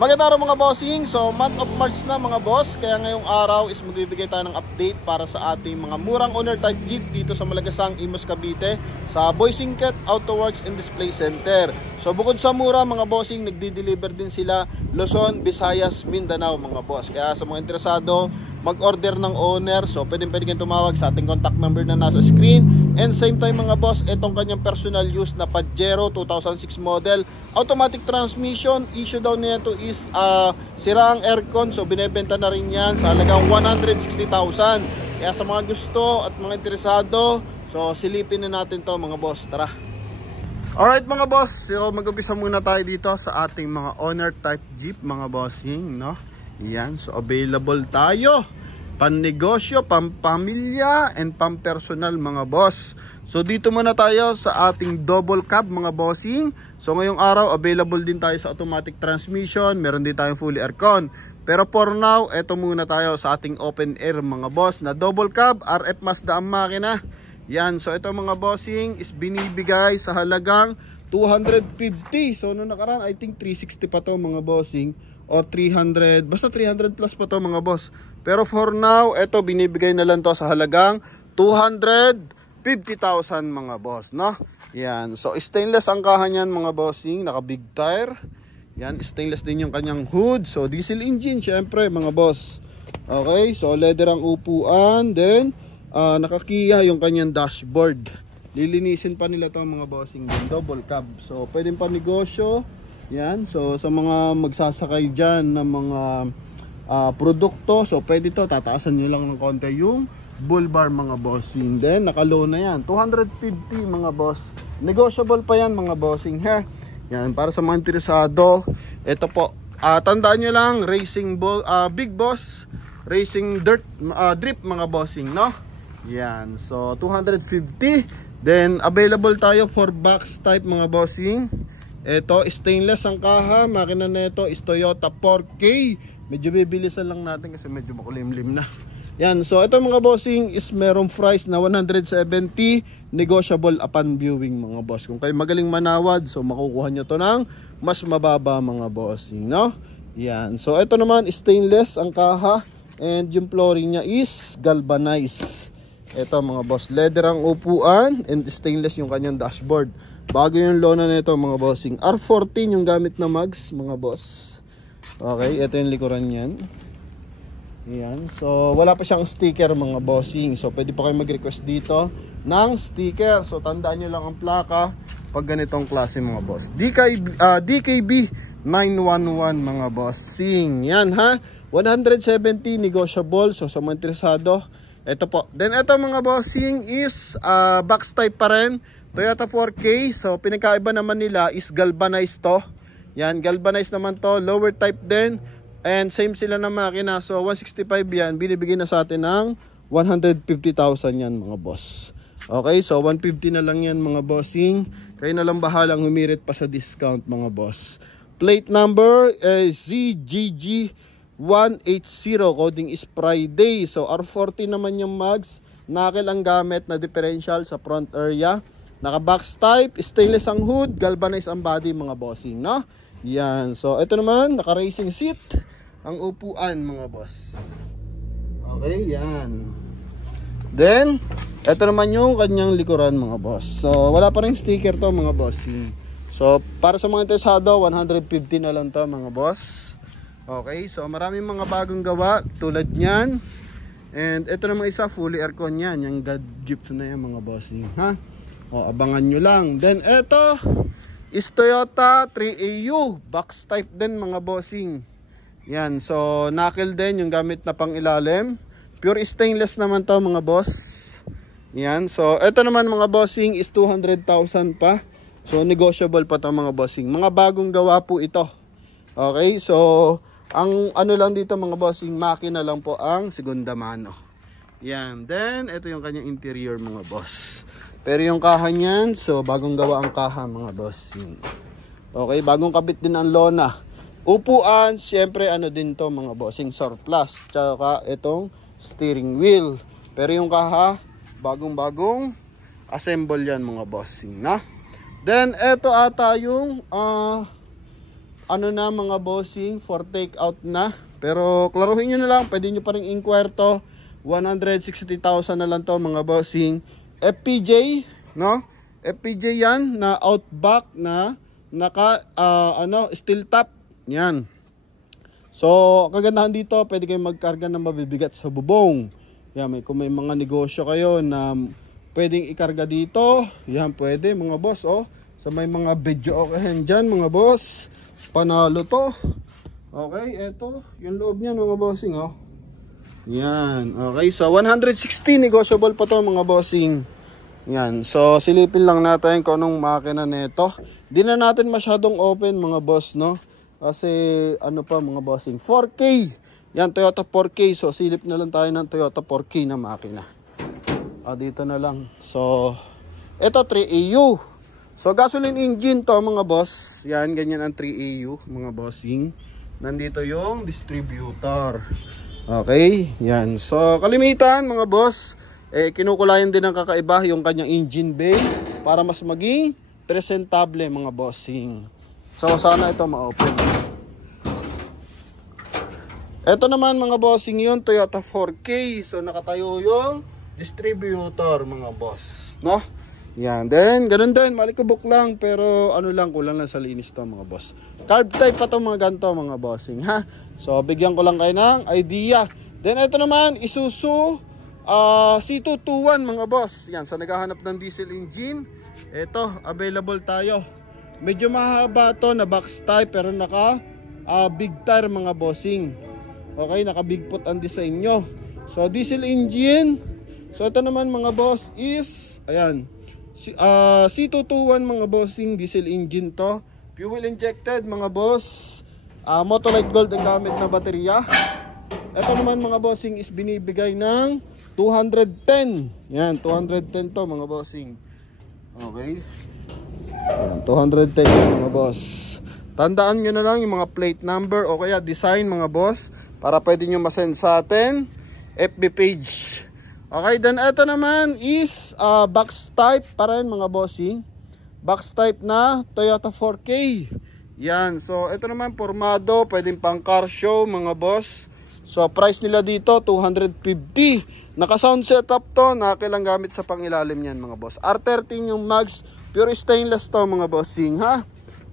Magandang araw mga bossing. So month of March na mga boss, kaya ngayong araw is magbibigay tayo ng update para sa ating mga murang owner type jeep dito sa Malagasang, Imus, Cavite sa Boysinket Auto Works and Display Center. So bukod sa mura mga bossing, nagdi-deliver din sila Luzon, Visayas, Mindanao mga boss. Kaya sa mga interesado mag-order ng owner, so pwede kayong tumawag sa ating contact number na nasa screen. And same time mga boss, itong kanyang personal use na Pajero 2006 model, automatic transmission, issue daw nito is sira ang aircon, so binebenta na rin yan sa halagang 160,000. Kaya sa mga gusto at mga interesado, so silipin na natin to mga boss, tara. Alright mga boss, so mag-umpisa muna tayo dito sa ating mga owner type jeep mga bossing, no? Yan, so available tayo pan-negosyo, pam-pamilya, and pam-personal mga boss. So dito muna tayo sa ating double cab mga bossing. So ngayong araw available din tayo sa automatic transmission, meron din tayong fully aircon. Pero for now, eto muna tayo sa ating open air mga boss na double cab, RF Mazda ang makina. Yan, so ito mga bossing is binibigay sa halagang 250. So noong nakaraan, I think 360 pa to mga bossing, o 300, basta 300 plus pa to mga boss. Pero for now, ito binibigay na lang to sa halagang 250,000 mga boss, no? Yan, so stainless ang kahan yan mga bossing, naka big tire. Yan, stainless din yung kanyang hood. So diesel engine syempre mga boss. Okay, so leather ang upuan, then nakakiya yung kanyang dashboard. Lilinisin pa nila to mga bossing, din double cab. So pwedeng pa negosyo. Yan, so sa mga magsasakay dyan ng mga produkto, so pwede to, tataasan nyo lang ng konti yung bull bar mga bossing. Then nakalow na yan, 250 mga boss. Negotiable pa yan mga bossing, ha. Yan, para sa mga interesado, ito po, tandaan nyo lang, Big Boss Racing Drip mga bossing, no? Yan, so 250. Then available tayo for box type mga bossing. Ito, stainless ang kaha. Makina na ito is Toyota 4K. Medyo bibilisan lang natin kasi medyo makulimlim na. Yan, so ito mga bossing is merong price na 170, negotiable upon viewing mga boss. Kung kayo magaling manawad, so makukuha nyo to ng mas mababa mga bossing, no? Yan, so ito naman stainless ang kaha, and yung flooring nya is galvanized. Ito mga boss, leather ang upuan, and stainless yung kanyang dashboard. Bago yung lona nito mga bossing, R14 yung gamit na mags mga boss. Okay, ito yung likuran yan. Yan, so wala pa siyang sticker mga bossing. So pwede pa kayo mag-request dito ng sticker. So tandaan nyo lang ang plaka pag ganitong klase mga boss. DKB 911 mga bossing. Yan ha, 170 negotiable. So sa mga interesado, ito po. Then ito mga bossing is box type pa rin, Toyota 4K. So pinagkaiba naman nila is galvanized to. Yan, galvanized naman to, lower type din. And same sila na makina. So 165 yan, binibigay na sa atin ng 150,000 yan mga boss. Okay, so 150 na lang yan mga bossing. Kayo na lang bahalang humirit pa sa discount mga boss. Plate number is ZGG 180, coding is Friday. So R40 naman yung mags. Knuckle ang gamit na differential sa front area. Naka box type, stainless ang hood, galvanized ang body mga bossing, no? Yan, so ito naman, naka racing seat ang upuan mga boss. Okay, yan. Then ito naman yung kanyang likuran mga boss. So wala pa rin sticker to mga bossing. So para sa mga interesado, 150 na lang to mga boss. Okay, so maraming mga bagong gawa tulad niyan. And ito naman isa, fully aircon yan, yung God gift na yan mga bossing, ha? O, abangan nyo lang. Then ito is Toyota 3AU, box type din mga bossing. Yan, so knuckle din yung gamit na pang ilalim. Pure stainless naman to mga boss. Yan, so ito naman mga bossing is 200,000 pa. So negotiable pa to mga bossing. Mga bagong gawa po ito. Okay, so ang ano lang dito mga bossing, makina lang po ang segunda mano. Yan, then ito yung kanyang interior mga boss. Pero yung kaha niyan, so bagong gawa ang kaha mga bossing. Okay, bagong kabit din ang lona. Upuan, syempre ano din to mga bossing, surplus. Tsaka itong steering wheel. Pero yung kaha, bagong assemble yan mga bossing, na? Then eto ata yung ano na mga bossing, for take out na. Pero klaruhin nyo na lang, pwede nyo pa rin inquire to. 160,000 na lang to mga bossing. FPJ, no? FPJ yan na outback na naka steel top. Yan. So, kagandahan dito, pwede kayong magkarga ng mabibigat sa bubong. Yan, kung may mga negosyo kayo na pwedeng ikarga dito, yan pwede mga boss, oh. Sa may mga video okay dyan mga boss, panalo to. Okay, eto yung loob niyan mga bossing, oh. Yan, okay, so 160 negotiable pa to mga bossing. Yan, so silipin lang natin kung anong makina nito. Di na natin masyadong open mga boss, no? Kasi ano pa mga bossing, 4K. Yan, Toyota 4K, so silip na lang tayo ng Toyota 4K na makina. Dito na lang. So eto 3AU. So gasoline engine to mga boss. Yan, ganyan ang 3AU mga bossing. Nandito yung distributor. Okay, yan. So kalimitan mga boss, kinukulayan din ng kakaiba yung kanyang engine bay para mas maging presentable mga bossing. So sana ito ma-open. Ito naman mga bossing yung Toyota 4K. So nakatayo yung distributor mga boss, no? Yan, then ganun din, malikubok lang, pero ano lang, kulang lang sa linis to mga boss. Carb type pa to mga ganito mga bossing, ha? So bigyan ko lang kayo ng idea. Then ito naman, Isuzu C221 mga boss. Yan, sa naghahanap ng diesel engine, ito, available tayo. Medyo mahaba to na box type, pero naka big tire mga bossing. Okay, naka big foot ang design nyo. So diesel engine. So ito naman mga boss is, ayan, C221 mga bossing, diesel engine to. Fuel injected mga boss. Motolite Gold ang gamit na baterya. Ito naman mga bossing is binibigay ng 210. Yan, 210 to mga bossing. Okay. Yan, 210 mga boss. Tandaan nyo na lang yung mga plate number o kaya design mga boss, para pwede nyo masend sa atin FB page. Okay, then ito naman is box type para rin mga bossing. Box type na Toyota 4K. Yan, so ito naman formado, pwedeng pang car show mga boss. So price nila dito 250. Naka sound setup to, nakilang gamit sa pangilalim yan mga boss. R13 yung mags, pure stainless to mga bossing, ha.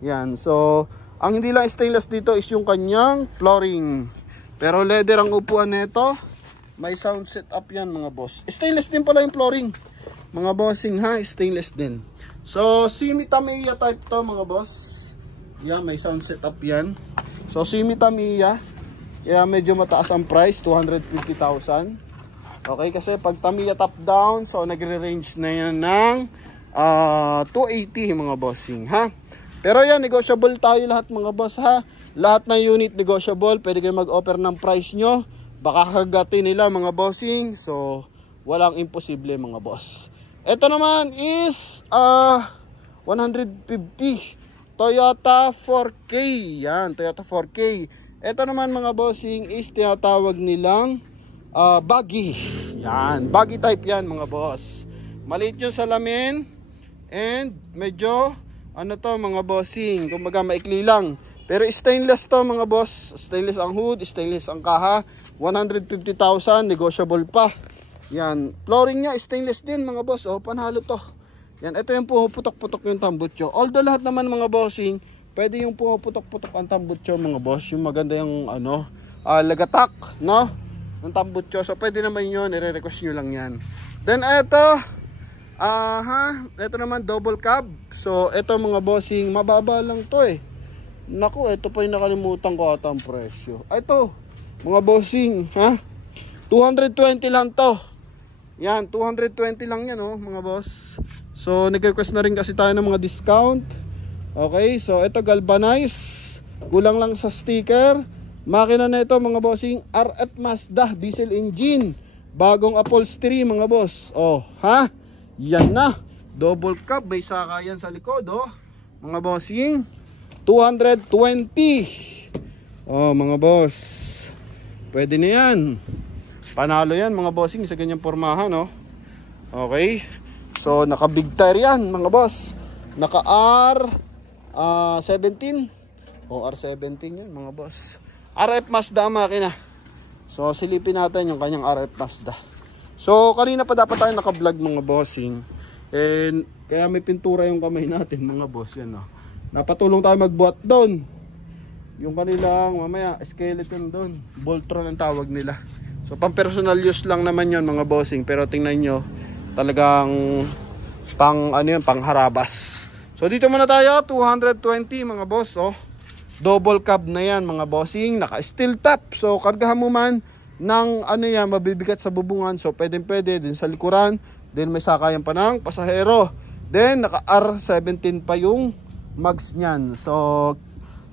Yan, so ang hindi lang stainless dito is yung kanyang flooring. Pero leather ang upuan nito. May sound setup yan mga boss. Stainless din pala yung flooring mga bossing, ha, stainless din. So Simi Tamiya type to mga boss. Yan, may sound setup yan. So Simi Tamiya, kaya medyo mataas ang price, 250,000. Okay, kasi pag Tamiya top down, so nagre-range na yan ng 280 mga bossing, ha. Pero yan, negotiable tayo lahat mga boss, ha. Lahat ng unit negotiable, pwede kayo mag-offer ng price nyo. Baka kagatin nila mga bossing. So walang imposible mga boss. Ito naman is 150 Toyota 4K. Yan, Toyota 4K. Ito naman mga bossing is tinatawag nilang buggy. Yan, buggy type yan mga boss. Maliit yung salamin and medyo ano to mga bossing, kumbaga maikli lang. Pero stainless to mga boss. Stainless ang hood, stainless ang kaha. 150,000, negotiable pa. Yan, flooring nya stainless din mga boss. O, panalo to. Yan, ito yung puputok-putok yung tambutso. Although lahat naman mga bossing, pwede yung puputok-putok ang tambutso mga boss. Yung maganda yung ano, lagatak, no? Ng tambutso. So pwede naman yun, i-request nyo lang yan. Then ito, ito naman double cab. So ito mga bossing, mababa lang to eh. Naku, ito pa yung nakalimutan ko ata ang presyo. Ito, mga bossing, ha? 220 lang to. Yan, 220 lang yan, oh, mga boss. So, nag-request na rin kasi tayo ng mga discount. Okay, so ito galvanized. Kulang lang sa sticker. Makina na ito, mga bossing, RF Mazda diesel engine. Bagong upholstery, mga boss. Oh, ha? Yan na. Double cab, may saka yan sa likod, oh. Mga bossing. 220. Oh mga boss, pwede na yan. Panalo yan mga bossing sa ganyang pormahan, no? Okay, so naka big tire yan mga boss. Naka R 17. OR17 yan mga boss. RF Mazda ang makina. So silipin natin yung kanyang RF Mazda. So kanina pa dapat tayo naka-vlog mga bossing. And kaya may pintura yung kamay natin mga boss yan, no? Napatulong tayo magbuhat doon. Yung kanilang mamaya skeleton doon, Voltron ang tawag nila. So pang personal use lang naman yon mga bossing. Pero tingnan nyo, talagang pang ano yun, pang harabas. So dito muna tayo, 220 mga boss. Oh, double cab na yan mga bossing, naka steel top. So kargahan mo man ng ano yan, mabibigat sa bubungan. So pwede din sa likuran. Then may sakayan pa ng pasahero. Then naka R17 pa yung mags nyan. So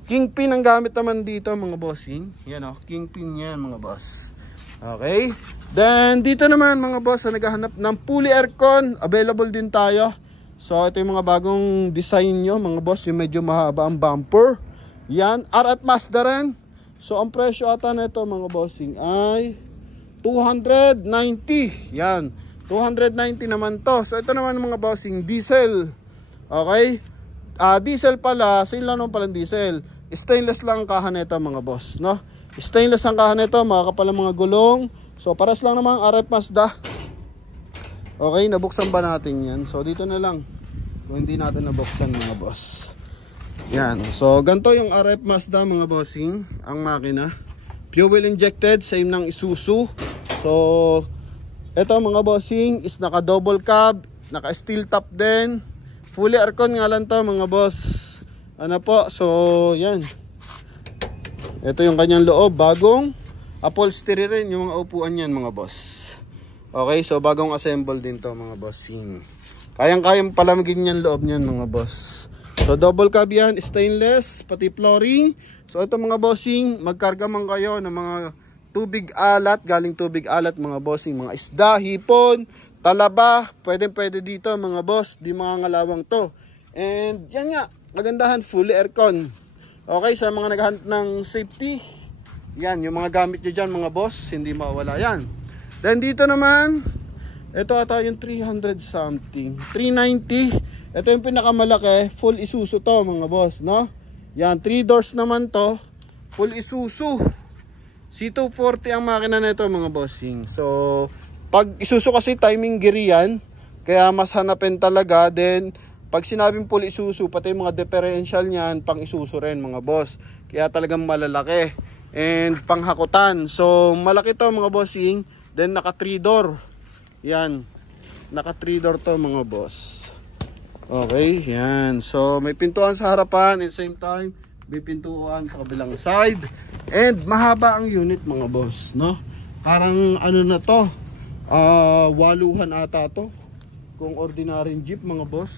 kingpin ang gamit naman dito mga bossing. Yan o, kingpin yan mga boss. Okay. Then dito naman mga boss, naghahanap ng fully aircon, available din tayo. So ito yung mga bagong design nyo mga boss, yung medyo mahaba ang bumper. Yan, RF Mazda rin. So ang presyo ata na ito mga bossing ay 290. Yan, 290 naman to. So ito naman mga bossing, diesel. Okay. Diesel pala, sale lang naman pala diesel. Stainless lang ang kaha nito mga boss, no? Stainless ang kaha nito, makakapal ang mga gulong. So paras lang naman RF Mazda. Okay, nabuksan ba natin yan? So dito na lang kung hindi natin nabuksan mga boss. Yan, so ganito yung RF Mazda mga bossing, ang makina. Fuel injected, same ng Isuzu. So ito mga bossing is naka double cab, naka steel top din. Fully aircon nga lang to mga boss. Ano po, so yan. Ito yung kanyang loob, bagong upholstery rin yung mga upuan yan mga boss. Okay, so bagong assemble din to mga bossing. Kayang-kayang palamigin yan loob niyan mga boss. So double cab yan, stainless, pati flooring. So ito mga bossing, magkarga man kayo ng mga tubig alat, galing tubig alat mga bossing, mga isda, hipon, talaba, pwede dito mga boss, di mga ngalawang to. And yan nga, magandahan, fully aircon. Okay, sa mga naghahanap ng safety, yan, yung mga gamit nyo dyan mga boss, hindi mawala yan. Then dito naman, ito ata yung 300 something, 390. Ito yung pinakamalaki, full Isuzu to mga boss, no? Yan, 3 doors naman to, full Isuzu. C240 ang makina nito mga bossing. So pag Isuzu kasi timing gear yan, kaya mas hanapin talaga. Then pag sinabing full Isuzu, pati yung mga differential niyan pang Isuzu rin mga boss. Kaya talagang malalaki and panghakutan. So malaki to mga bossing. Then naka 3 door. Yan, naka 3 door to mga boss. Okay, yan. So may pintuan sa harapan at same time may pintuan sa kabilang side. And mahaba ang unit mga boss, no? Parang ano na to, waluhan ata to kung ordinary jeep mga boss,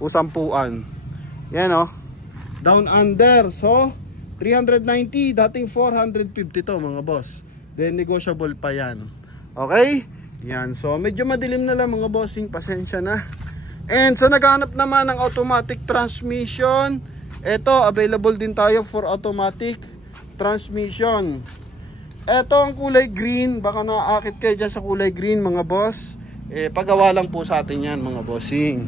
o sampuan. Yan o, down under. So 390, dating 450 to mga boss. Then negotiable pa yan. Okay, yan. So medyo madilim na lang mga bossing, pasensya na. And so naghahanap naman ng automatic transmission. Ito, available din tayo for automatic transmission. Ito ang kulay green. Baka naaakit kayo dyan sa kulay green mga boss. Pagawa lang po sa atin yan mga bossing.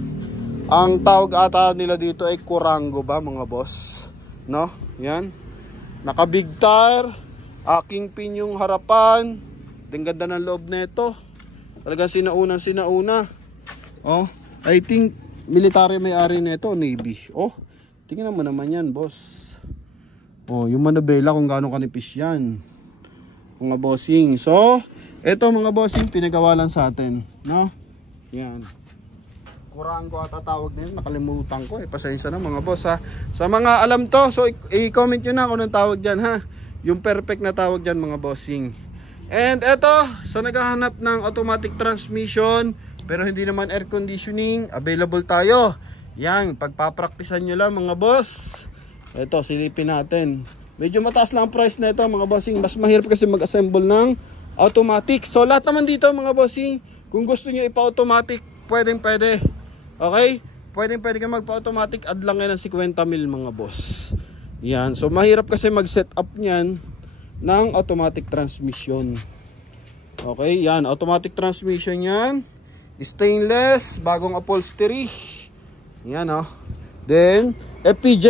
Ang tawag ata nila dito ay Kurango ba mga boss, no? Yan, naka big tire, aking pin yung harapan. Ang ganda ng loob nito, talagang sinauna. Oh, I think military may-ari nito, Navy. Oh, tingnan mo naman yan boss. Oh, yung manabela kung gaano kanipis yan mga bossing. So eto mga bossing, pinagawa lang sa atin, no? Yan, Kurango ata tawag nila, nakalimutan ko, pasensya na mga boss ha. Sa mga alam to, so i-comment nyo na kung anong tawag dyan ha, yung perfect na tawag dyan mga bossing. And eto, so naghahanap ng automatic transmission pero hindi naman air conditioning, available tayo. Yan, pagpapraktisan nyo lang mga boss. Eto, silipin natin. Medyo mataas lang ang price na ito mga bossing. Mas mahirap kasi mag-assemble ng automatic. So lahat naman dito mga bossing, kung gusto nyo ipa-automatic, pwede. Okay? Pwede ka magpa-automatic, add lang yan ng 50 mil mga boss. Yan, so mahirap kasi mag-set up nyan ng automatic transmission. Okay, yan, automatic transmission yan. Stainless, bagong upholstery. Yan oh. Then FPJ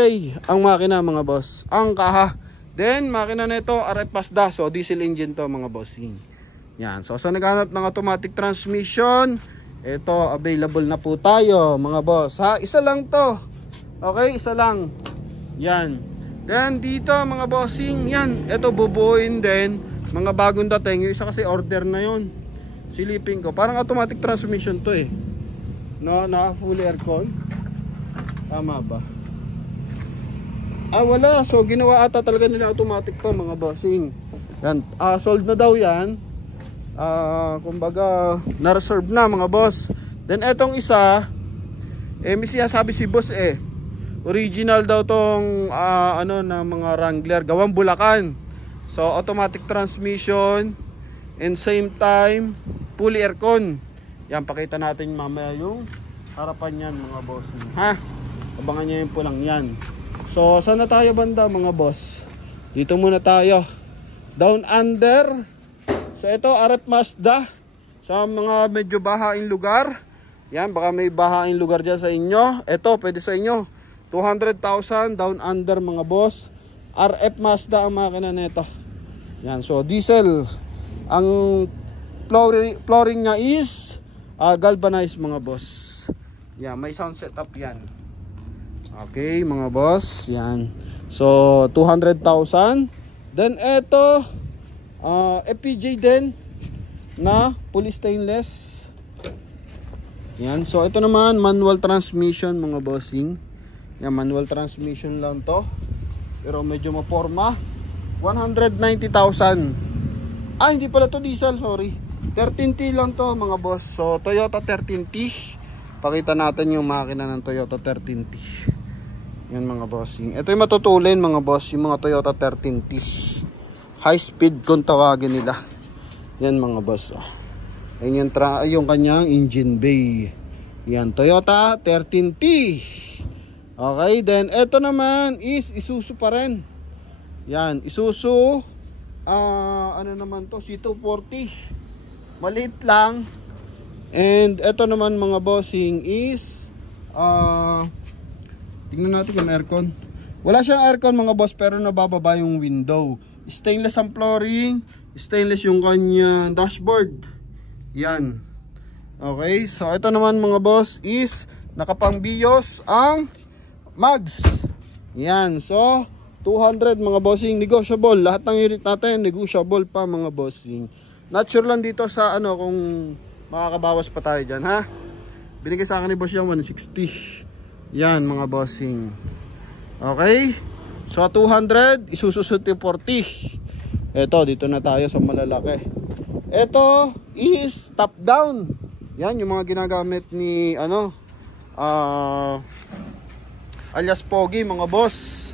ang makina mga boss. Ang kaha. Then makina nito RF Mazda, so diesel engine to mga bossing. Yan. So sa naghahanap ng automatic transmission, ito available na po tayo mga boss. Ha, isa lang to. Okay, isa lang. Yan. Then dito mga bossing, yan, ito bubuuin din mga bagong dating. Yung isa kasi order na yon. Silipin ko. Parang automatic transmission to eh. No, na full aircon. Tama ba? Ah, wala. So, ginawa ata talaga nila automatic to mga bossing. Yan. Sold na daw yan. Kumbaga, na-reserve na mga boss. Then, etong isa, may sabi si boss original daw tong, na mga Wrangler. Gawang Bulacan. So, automatic transmission. And same time, fully aircon. Yan, pakita natin mamaya yung harapan yan mga bossing. Ha? Abangan nyo yung pulang yan. So, saan na tayo banda mga boss? Dito muna tayo. Down under. So, ito RF Mazda. Sa mga medyo bahaing lugar. Yan, baka may bahaing lugar dyan sa inyo. Ito, pwede sa inyo. 200,000 down under mga boss. RF Mazda ang makina nito. Yan, so diesel. Ang flooring niya is galvanized mga boss. Yan, may sound setup yan. Okay mga boss, yan. So 200,000. Then eto FPJ din na fully stainless. Yan. So ito naman manual transmission mga bossing. Yan, manual transmission lang to. Pero medyo maporma. 190,000. Hindi pala to diesel, sorry. 13T lang to mga boss. So Toyota 13T. Pakita natin yung makina ng Toyota 13T. Yan mga bossing. Ito yung matutulin mga boss, yung mga Toyota 13T. High speed kung tawagin nila. Yan mga boss. Yan yung kanyang engine bay. Yan, Toyota 13T. Okay, then ito naman is Isuzu pa rin. Yan, Isuzu. Ano naman to? C240. Maliit lang. And ito naman mga bossing is tingnan natin yung aircon. Wala siyang aircon mga boss, pero nabababa yung window. Stainless ang flooring. Stainless yung kanya dashboard. Yan. Okay, so ito naman mga boss is nakapang-BIOS ang mags. Yan, so 200 mga bossing, negotiable. Lahat ng unit natin negotiable pa mga bossing. Not sure lang dito sa kung makakabawas pa tayo dyan, ha? Binigay sa akin ni boss yung 160. Yan mga bossing. Okay. So 200, isususuti 40. Ito, dito na tayo sa malalaki. Ito is top down. Yan yung mga ginagamit ni alias Pogi mga boss.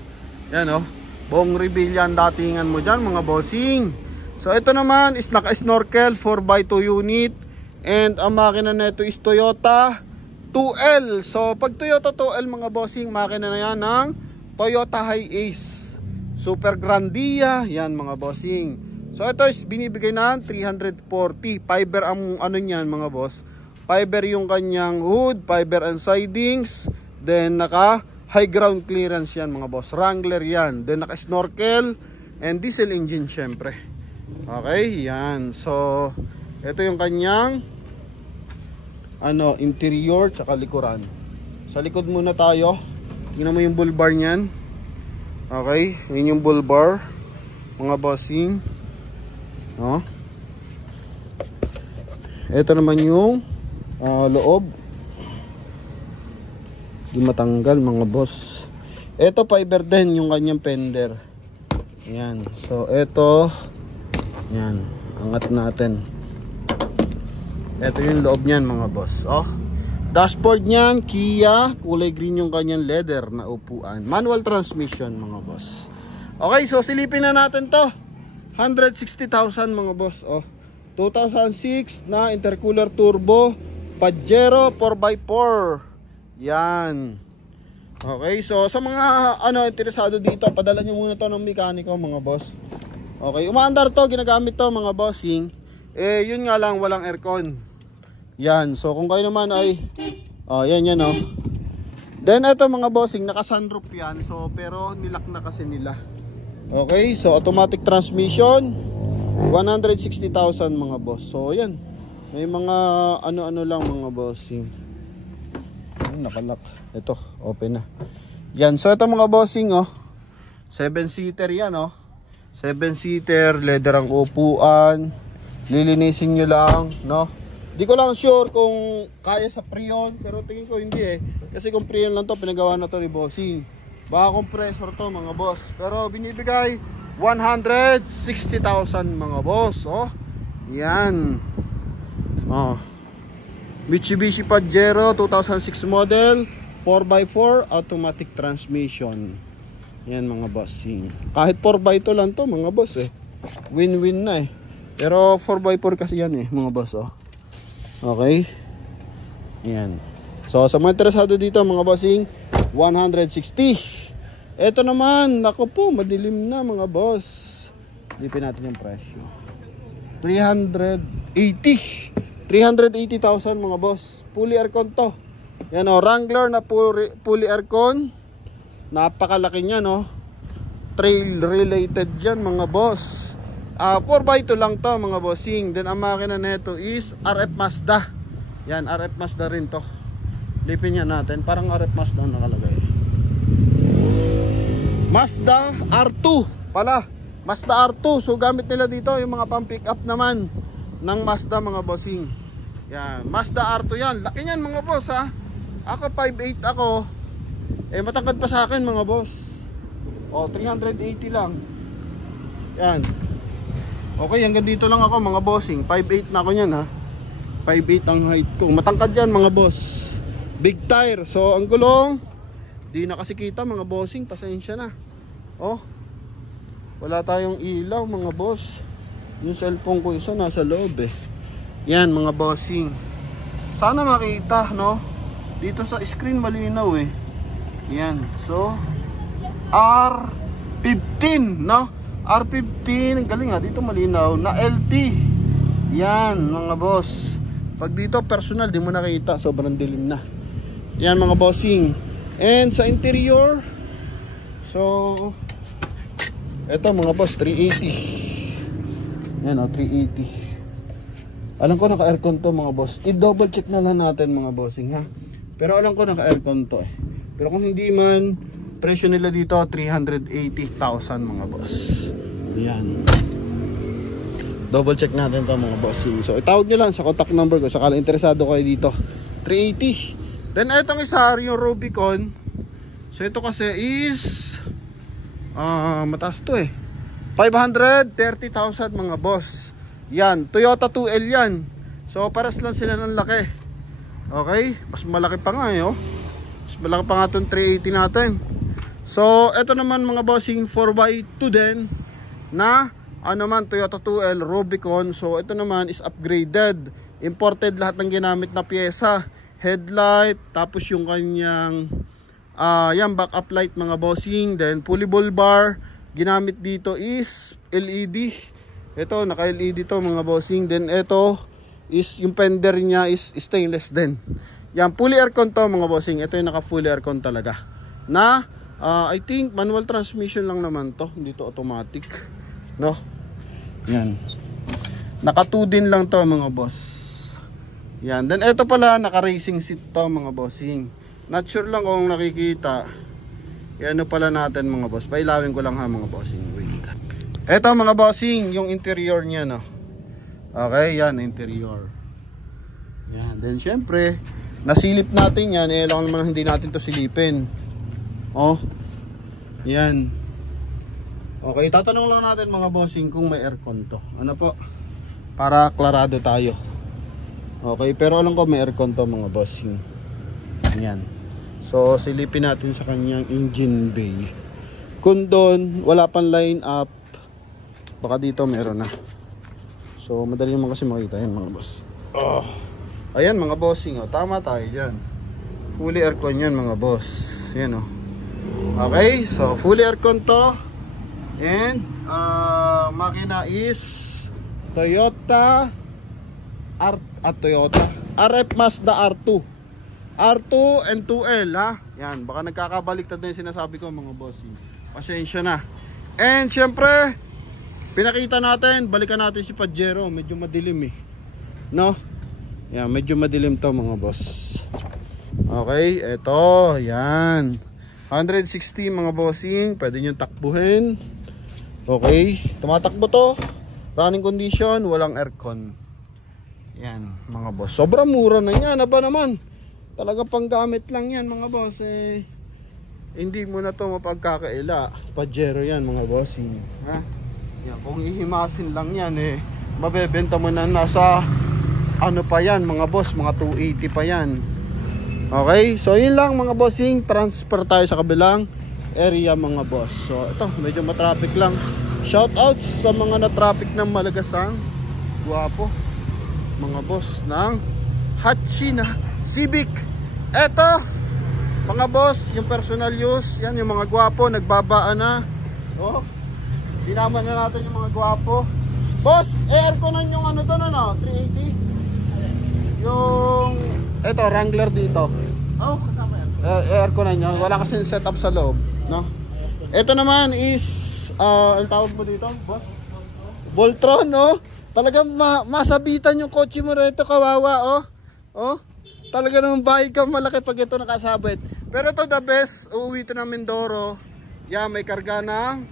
Yan buong reveal datingan mo dyan mga bossing. So ito naman is naka-snorkel 4x2 unit. And ang makina nito is Toyota 2L. So pag Toyota 2L mga bossing, makina na yan ng Toyota Hiace Super Grandia. Yan mga bossing. So ito is binibigay na 340. Fiber ang niyan mga boss. Fiber yung kanyang hood, fiber and sidings. Then naka high ground clearance yan mga boss. Wrangler yan. Then naka snorkel and diesel engine syempre. Okay, yan. So ito yung kanyang interior tsaka likuran. Sa likod muna tayo. Tingnan mo yung bull bar niyan. Okay, yun yung bull bar mga bossing. Ito naman yung loob. Di matanggal mga boss. Ito fiber din yung kanyang fender. Yan. So ito, yan, angat natin. Ito yung loob niyan mga boss. Dashboard niyan, Kia, kulay green yung kanyang leather na upuan. Manual transmission mga boss. Okay, so silipin na natin to. 160,000 mga boss. 2006 na intercooler turbo Pajero 4x4. Yan. Okay, so sa mga interesado dito, padala nyo muna to ng mekaniko mga boss. Okay, umaandar to, ginagamit to mga bossing. Yun nga lang, walang aircon. Yan, so kung kayo naman ay yan Then ito mga bossing, naka sunroof yan. So pero nilock na kasi nila. Okay, so automatic transmission, 160,000 mga boss. So yan, may mga ano-ano lang mga bossing. Nakalock. Ito, open na. Yan, so ito mga bossing, oh, 7-seater yan, oh, 7-seater, leather ang upuan, lilinisin nyo lang, no? Di ko lang sure kung kaya sa Prion, pero tingin ko hindi eh. Kasi kung Prion lang to, pinagawa na to ni bossing. Baka compressor to mga boss. Pero binibigay 160,000 mga boss, oh. Yan. Oh. Mitsubishi Pajero 2006 model, 4x4 automatic transmission. Yan mga bossing. Kahit 4x2 lang to mga boss eh. Win-win na eh. Pero 4x4 kasi yan eh mga boss, oh. Okay. Yan. So sa mga interesado dito mga bossing, 160. Ito naman, nako po, madilim na mga boss. Lipin natin yung presyo. 380,000 mga boss. Fully aircon to. Yan o, Wrangler na fully aircon. Napakalaki niya, no. Trail related yan mga boss. 4x2 lang to mga bossing. Then ang makina nito is RF Mazda. Yan, RF Mazda rin to. Lipin niya natin, parang RF Mazda nakalagay. Mazda R2 pala. Mazda R2. So gamit nila dito yung mga pang pick up naman ng Mazda mga bossing. Yan, Mazda R2 yan. Laki niyan mga boss ha. Ako 5'8 ako. Eh matangkad pa sa akin mga boss. O 380 lang. Yan. Okay, hanggang dito lang ako mga bossing. 5'8 na ako niyan ha. 5'8 ang height ko. Matangkad yan mga boss. Big tire. So ang gulong, di na kasi kita mga bossing. Pasensya na. Oh, wala tayong ilaw mga boss. Yung cellphone ko isa nasa loob eh. Yan mga bossing. Sana makita no. Dito sa screen malinaw eh. Yan. So R15 no. R15, galing ha, dito malinaw na LT. Yan mga boss. Pag dito personal, di mo nakita, sobrang dilim na. Yan mga bossing. And sa interior, so eto mga boss, 380. Yan o, 380. Alam ko naka-aircon to mga boss. I-double check na lang natin mga bossing ha. Pero alam ko naka-aircon to eh. Pero kung hindi man, presyo nila dito 380,000 mga boss. Yan. Double check natin to mga boss. So itawag nyo lang sa contact number ko sakala interesado kayo dito. 380. Then itong isa yung Rubicon. So ito kasi is mataas to eh. 530,000 mga boss. Yan, Toyota 2L yan. So pares lang sila ng laki. Okay, mas malaki pa nga eh oh. Mas malaki pa nga itong 380 natin. So, ito naman mga bossing 4x2 din na man Toyota 2L Rubicon. So, ito naman is upgraded. Imported lahat ng ginamit na pyesa. Headlight, tapos yung kanyang yan, backup light mga bossing. Then, fully bull bar. Ginamit dito is LED. Ito, naka-LED to mga bossing. Then, ito is yung fender niya is stainless din. Yan, fully aircon to mga bossing. Ito yung naka-fully aircon talaga. Na I think manual transmission lang naman to, hindi to automatic, no? Yan. Naka 2 din lang to mga boss. Yan. Then ito pala naka racing seat to mga bossing. Not sure lang kung nakikita. Ano pala natin mga boss. Pailawin ko lang ha mga bossing. Wait. Ito mga bossing, yung interior niya no. Okay, yan interior. Yan. Then syempre, nasilip natin yan, eh lang naman hindi natin to silipin. Oh. Yan. Okay, tatanong lang natin mga bossing kung may aircon to. Ano po? Para klarado tayo. Okay, pero alam ko may aircon to mga bossing. Yan. So, silipin natin sa kanyang engine bay. Kung doon, wala pang line up, baka dito meron na. So, madali naman kasi makita yan mga boss. Oh. Ayan mga bossing, oh. Tama tayo dyan. Fully aircon yan mga boss. Yan oh. Okay, so fully aircon to. And makina is Toyota RF Mazda R2 and 2L ha. Yan, baka nagkakabaliktad na yung sinasabi ko mga bossing. Pasensya na. And syempre, pinakita natin, balikan natin si Pajero. Medyo madilim eh. No? Yan, medyo madilim to mga boss. Okay, eto, yan. 160 mga bossing, pwede nyo takbuhin. Okay, tumatakbo to. Running condition, walang aircon. Yan mga boss, sobrang mura na yan. Aba naman, talaga panggamit lang yan mga boss eh. Hindi mo na to mapagkakaila. Pajero yan mga bossing, ha? Yan, kung ihimasin lang yan eh, mabebenta mo na nasa ano pa yan mga boss, mga 280 pa yan. Okay, so yun lang mga bossing. Transfer tayo sa kabilang area mga boss. So ito, medyo matraffic lang. Shout out sa mga na-traffic ng Malagasang. Guwapo mga boss ng Hachina Civic. Eto mga boss, yung personal use. Yan yung mga guwapo, nagbabaan na. Oh, sinama na natin yung mga guwapo. Boss, airconan yung ano doon, ano? 380. Yung eto, Wrangler dito. Oh, kasama yan. Airconan nyo. Wala kasing setup sa loob, no? Ito naman is ang tawag mo dito, boss? Voltron, no? Talagang masabitan yung kotse mo rito, kawawa, oh. Oh, talaga naman bahay ka malaki pag ito nakasabit. Pero ito the best, uuwi ito ng Mindoro. Yeah, may karga ng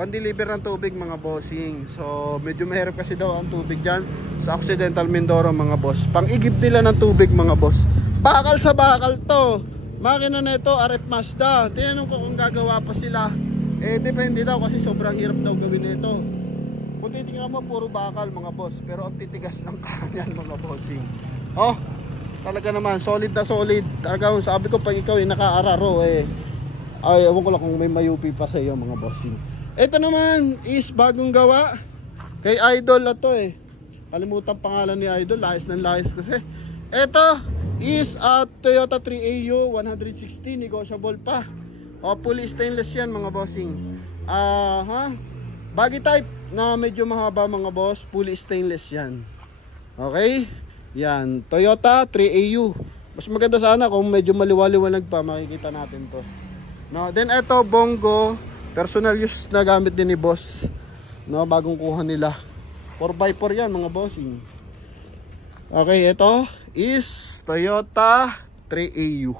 pandeliver ng tubig mga bossing. So medyo mahirap kasi daw ang tubig dyan sa Occidental Mindoro mga boss. Pang-igib nila ng tubig mga boss. Bakal sa bakal to. Makina na ito, RF Mazda. Tinanong ko kung gagawa pa sila. Eh depende daw kasi sobrang hirap daw gawin nito. Kung titignan mo puro bakal mga boss, pero ang titigas ng kanyan mga bossing. Oh, talaga naman solid na solid. Talaga sabi ko pag ikaw ay naka-araro eh, ay ewan ko lang kung may mayupi pa sa iyo mga bossing. Ito naman is bagong gawa kay Idol na to eh. Kalimutan pangalan ni Idol, lahis ng lahis kasi. Ito is Toyota 3AU 160, negotiable pa. O, fully stainless yan mga bossing. Body type na medyo mahaba mga boss, fully stainless yan. Okay? Yan, Toyota 3AU. Mas maganda sana kung medyo maliwaliwanag pa, makikita natin to. No, then ito Bongo, personal use na gamit din ni boss. No, bagong kuha nila. 4x4 yan mga bossing. Okay, ito is Toyota 3AU.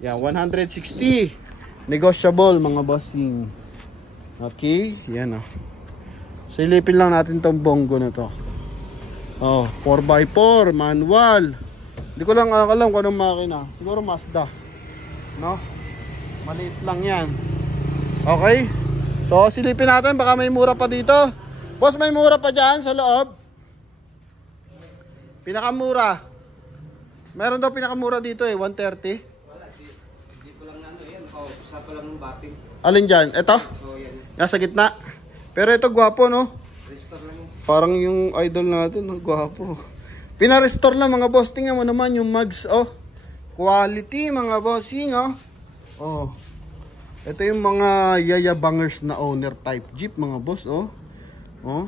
Yan, 160. Negotiable mga bossing. Okay, yan o. Silipin lang natin tong Bongo na to. Oh, 4x4 manual. Hindi ko lang alam kung anong makina. Siguro Mazda. No? Maliit lang yan. Okay? So silipin natin, baka may mura pa dito. Boss, may mura pa dyan sa loob? Pinakamura. Meron daw pinakamura dito eh, 130. Wala, hindi ko lang ano yan. Usa pa lang ng bating. Alin dyan? Ito? So yan. Nasa gitna. Pero ito gwapo no? Restore lang yun. Parang yung idol natin, no? Gwapo. Pina-restore lang mga boss. Tingnan mo naman yung mugs, oh. Quality mga bossing, oh. Oh. Ito yung mga yayabangers na owner type Jeep mga boss, oh. Oh.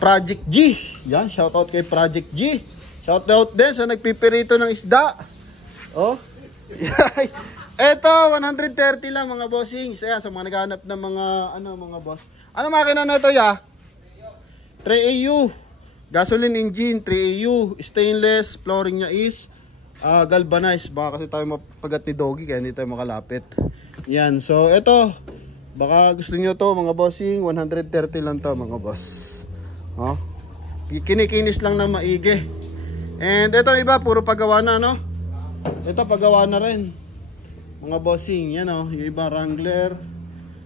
Project G. Yan, shoutout kay Project G. Shoutout din sa nagpipirito ng isda. Oh. Ito, 130 lang mga bossing. Isa yan sa mga naghahanap ng mga mga boss. Ano makina na ito, ya? 3AU. Gasoline engine, 3AU. Stainless, flooring niya is galvanized. Baka kasi tayo mapagat ni Doggy kaya hindi tayo makalapit. Yan, so ito. Baka gusto niyo to mga bossing. 130 lang to mga boss. Oh. Kinikinis lang na maigi. And ito iba, puro paggawa na, no? Ito paggawa na rin. Mga bossing, yan o, yung ibang Wrangler.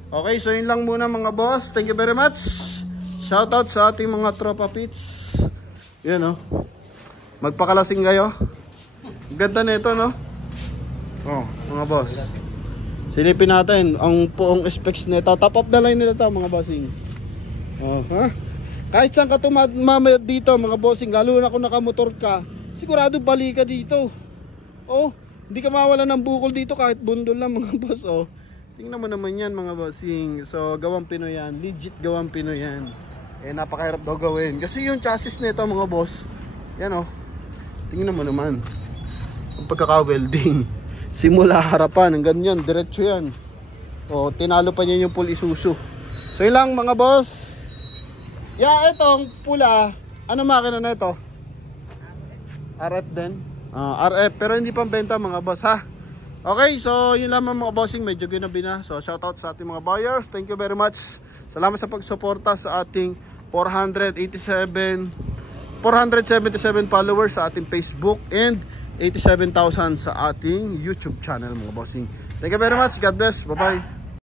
Okay, so yun lang muna mga boss. Thank you very much. Shoutout sa ating mga tropa pits. Yan o. Magpakalasing kayo. Ganda nito, no? Oh, mga boss. Silipin natin ang buong specs nito. Top of the line nila to mga bossing. Oh, ha? Kahit saan ka tumama dito mga bossing, lalo na kung nakamotor ka, sigurado bali ka dito. Oh, hindi ka mawala ng bukol dito kahit bundol lang mga boss. Oh, tingnan mo naman yan mga bossing. So gawang Pinoy yan, legit gawang Pinoy yan. Eh napakahirap daw gawin kasi yung chassis nito mga boss, yan oh, tingnan mo naman ang pagkaka-welding. simula harapan hanggang yan, diretso yan. O, tinalo pa niya yung full Isuzu. So yun lang mga boss. Yeah, itong pula, ano makina na ito? RF din? RF, pero hindi pang benta mga boss ha. Okay, so yun lang mga bossing, medyo ginabi na. So shoutout sa ating mga buyers, thank you very much. Salamat sa pagsuporta sa ating 477 followers sa ating Facebook and 87,000 sa ating YouTube channel mga bossing. Thank you very much, God bless, bye bye.